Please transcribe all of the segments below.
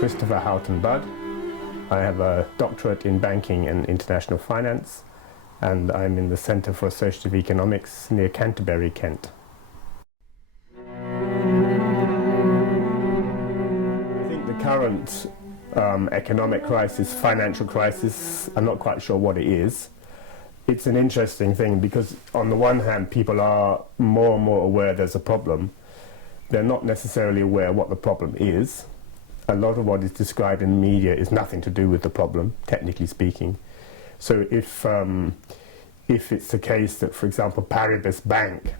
Christopher Houghton Budd. I have a doctorate in banking and international finance, and I'm in the Centre for Associative Economics near Canterbury, Kent. I think the current economic crisis, financial crisis, I'm not quite sure what it is. It's an interesting thing because on the one hand people are more and more aware there's a problem. They're not necessarily aware what the problem is. A lot of what is described in the media is nothing to do with the problem, technically speaking. So if it's the case that, for example, Paribas Bank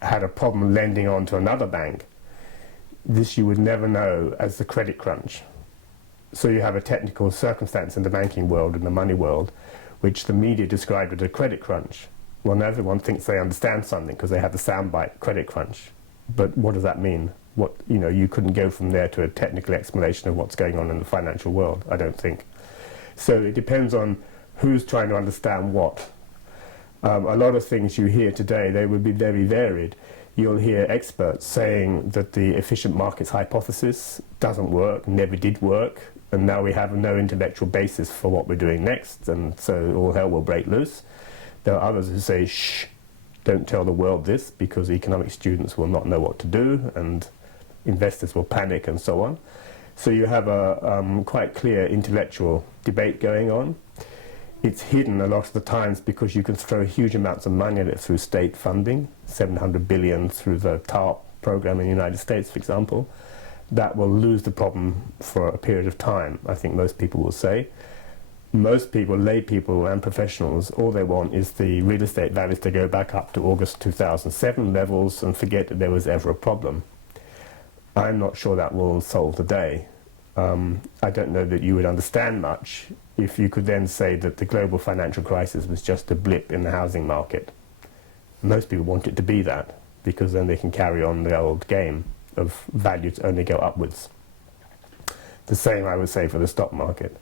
had a problem lending on to another bank, this you would never know as the credit crunch. So you have a technical circumstance in the banking world, in the money world, which the media described as a credit crunch. Well, now everyone thinks they understand something because they have the soundbite credit crunch. But what does that mean? You couldn't go from there to a technical explanation of what's going on in the financial world, I don't think. So it depends on who's trying to understand what. A lot of things you hear today, they would be very varied. You'll hear experts saying that the efficient markets hypothesis doesn't work, never did work, and now we have no intellectual basis for what we're doing next, and so all hell will break loose. There are others who say, shh, don't tell the world this, because economic students will not know what to do, and investors will panic, and so on. So you have a quite clear intellectual debate going on. It's hidden a lot of the times because you can throw huge amounts of money at it through state funding, 700 billion through the TARP program in the United States, for example. That will lose the problem for a period of time, I think most people will say. Most people, lay people and professionals, all they want is the real estate values to go back up to August 2007 levels and forget that there was ever a problem. I'm not sure that will solve the day. I don't know that you would understand much if you could then say that the global financial crisis was just a blip in the housing market. Most people want it to be that, because then they can carry on the old game of values only go upwards. The same I would say for the stock market.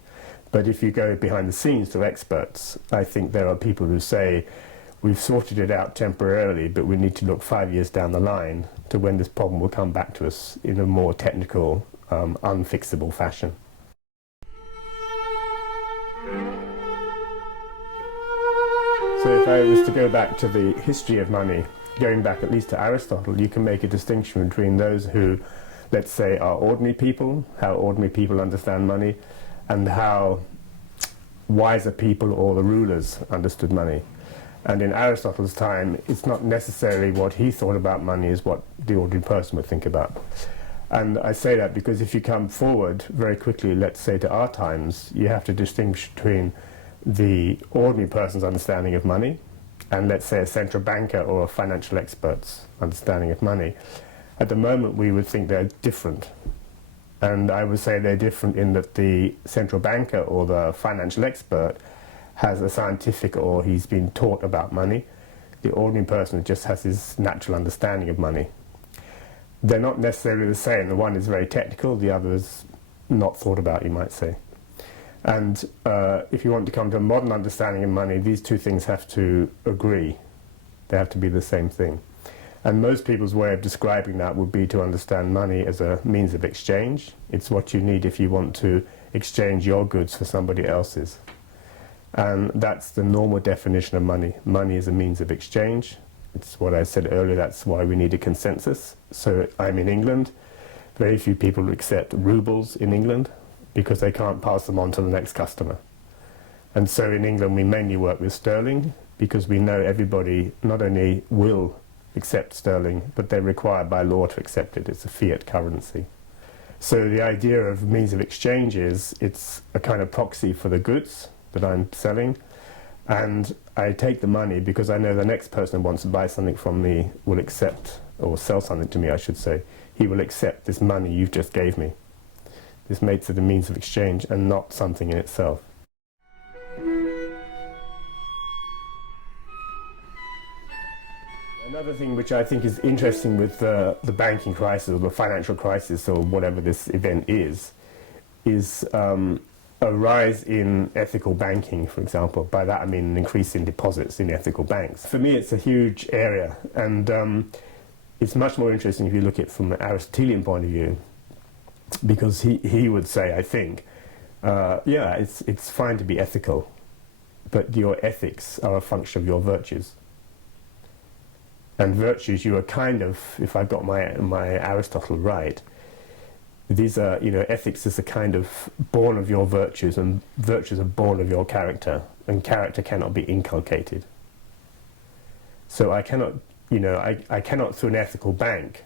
But if you go behind the scenes to experts, I think there are people who say we've sorted it out temporarily, but we need to look 5 years down the line to when this problem will come back to us in a more technical, unfixable fashion. So if I was to go back to the history of money, going back at least to Aristotle, you can make a distinction between those who, let's say, are ordinary people, how ordinary people understand money, and how wiser people or the rulers understood money. And in Aristotle's time, it's not necessarily what he thought about money is what the ordinary person would think about. And I say that because if you come forward very quickly, let's say to our times, you have to distinguish between the ordinary person's understanding of money and, let's say, a central banker or a financial expert's understanding of money. At the moment, we would think they're different. And I would say they're different in that the central banker or the financial expert has a scientific, or he's been taught about money. The ordinary person just has his natural understanding of money. They're not necessarily the same. The one is very technical, the other is not thought about, you might say. And if you want to come to a modern understanding of money, these two things have to agree. They have to be the same thing. And most people's way of describing that would be to understand money as a means of exchange. It's what you need if you want to exchange your goods for somebody else's. And that's the normal definition of money. Money is a means of exchange. It's what I said earlier, that's why we need a consensus. So I'm in England. Very few people accept rubles in England because they can't pass them on to the next customer. And so in England we mainly work with sterling because we know everybody not only will accept sterling, but they're required by law to accept it. It's a fiat currency. So the idea of means of exchange is it's a kind of proxy for the goods that I'm selling, and I take the money because I know the next person who wants to buy something from me will accept, or sell something to me I should say, he will accept this money you've just gave me. This makes it a means of exchange and not something in itself. Another thing which I think is interesting with the banking crisis or the financial crisis or whatever this event is a rise in ethical banking, for example. By that I mean an increase in deposits in ethical banks. For me it's a huge area, and it's much more interesting if you look at it from an Aristotelian point of view. because he would say, I think, yeah, it's fine to be ethical, but your ethics are a function of your virtues. And virtues, you are kind of, if I've got my Aristotle right, these are, ethics is a kind of born of your virtues, and virtues are born of your character, and character cannot be inculcated. So I cannot, I cannot through an ethical bank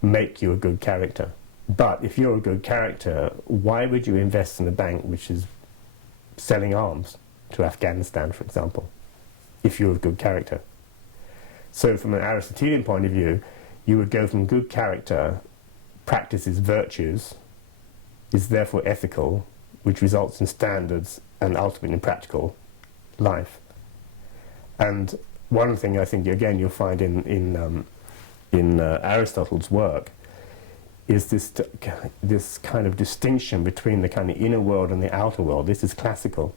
make you a good character. But if you're a good character, why would you invest in a bank which is selling arms to Afghanistan, for example, if you're a good character? So from an Aristotelian point of view, you would go from good character, practices virtues, is therefore ethical, which results in standards and ultimately in practical life. And one thing I think, again, you'll find in Aristotle's work is this kind of distinction between the kind of inner world and the outer world. This is classical.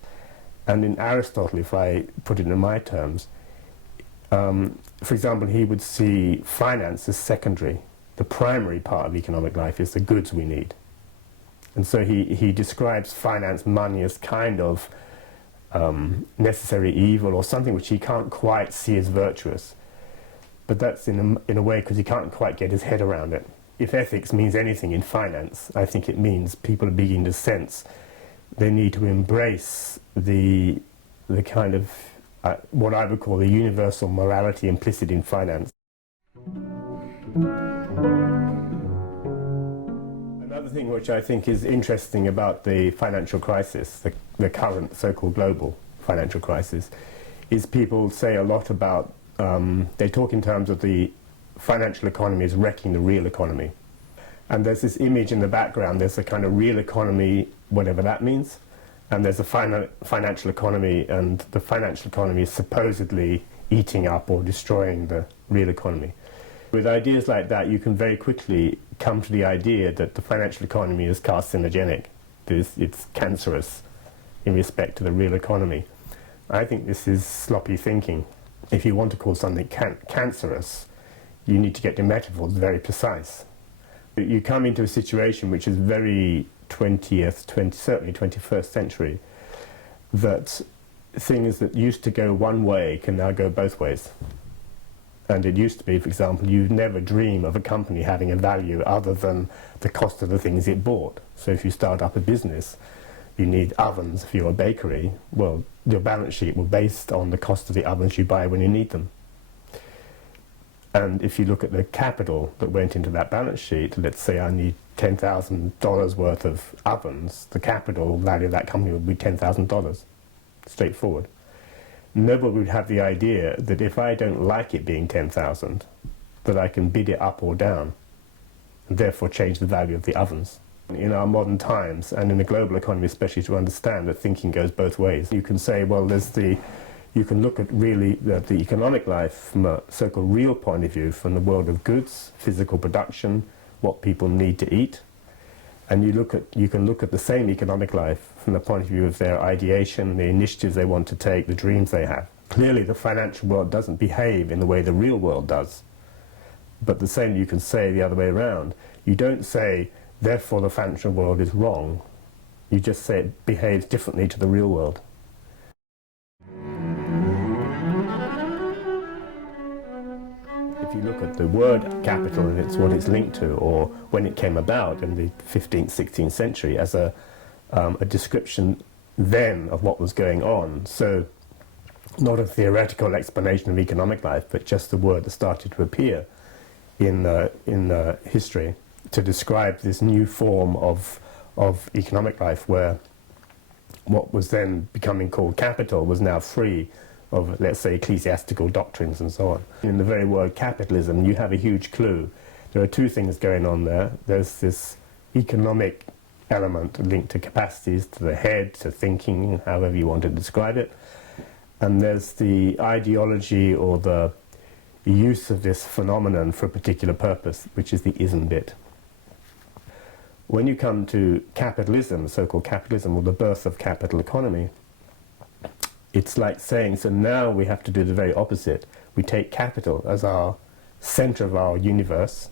And in Aristotle, if I put it in my terms, for example, he would see finance as secondary. The primary part of economic life is the goods we need. And so he describes finance, money, as kind of necessary evil, or something which he can't quite see as virtuous. But that's in a way because he can't quite get his head around it. If ethics means anything in finance, I think it means people are beginning to sense they need to embrace the kind of what I would call the universal morality implicit in finance. Another thing which I think is interesting about the financial crisis, the current so-called global financial crisis, is people say a lot about, they talk in terms of the financial economy as wrecking the real economy. And there's this image in the background, there's a kind of real economy, whatever that means, and there's a financial economy, and the financial economy is supposedly eating up or destroying the real economy. With ideas like that, you can very quickly come to the idea that the financial economy is carcinogenic, it's cancerous in respect to the real economy. I think this is sloppy thinking. If you want to call something cancerous, you need to get your metaphors very precise. You come into a situation which is very certainly 21st century, that things that used to go one way can now go both ways. And it used to be, for example, you'd never dream of a company having a value other than the cost of the things it bought. So if you start up a business, you need ovens for your bakery. Well, your balance sheet will be based on the cost of the ovens you buy when you need them. And if you look at the capital that went into that balance sheet, let's say I need $10,000 worth of ovens, the capital value of that company would be $10,000, straightforward. Nobody would have the idea that if I don't like it being 10,000, that I can bid it up or down, and therefore change the value of the ovens. In our modern times, and in the global economy especially, to understand that thinking goes both ways. You can say, well, you can look at really the economic life from a so-called real point of view, from the world of goods, physical production, what people need to eat. And you can look at the same economic life from the point of view of their ideation, the initiatives they want to take, the dreams they have. Clearly the financial world doesn't behave in the way the real world does. But the same you can say the other way around. You don't say, therefore the financial world is wrong. You just say it behaves differently to the real world. If you look at the word capital and it's what it's linked to, or when it came about in the 15th, 16th century as a description then of what was going on. So not a theoretical explanation of economic life, but just the word that started to appear in history to describe this new form of economic life, where what was then becoming called capital was now free of, let's say, ecclesiastical doctrines and so on. In the very word capitalism, you have a huge clue. There are two things going on there. There's this economic element linked to capacities, to the head, to thinking, however you want to describe it. And there's the ideology or the use of this phenomenon for a particular purpose, which is the ism bit. When you come to capitalism, so-called capitalism, or the birth of capital economy, it's like saying, so now we have to do the very opposite. We take capital as our center of our universe,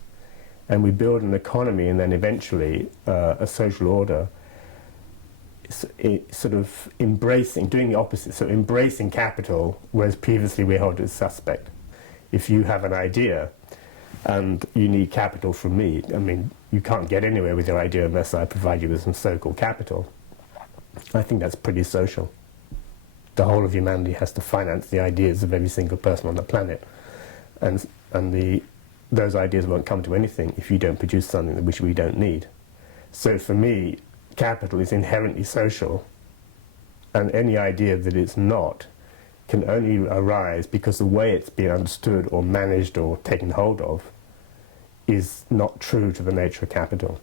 and we build an economy and then eventually a social order, sort of doing the opposite, so embracing capital, whereas previously we held it as suspect. If you have an idea and you need capital from me, I mean, you can't get anywhere with your idea unless I provide you with some so-called capital. I think that's pretty social. The whole of humanity has to finance the ideas of every single person on the planet, and those ideas won't come to anything if you don't produce something which we don't need. So for me, capital is inherently social, and any idea that it's not can only arise because the way it's been understood or managed or taken hold of is not true to the nature of capital.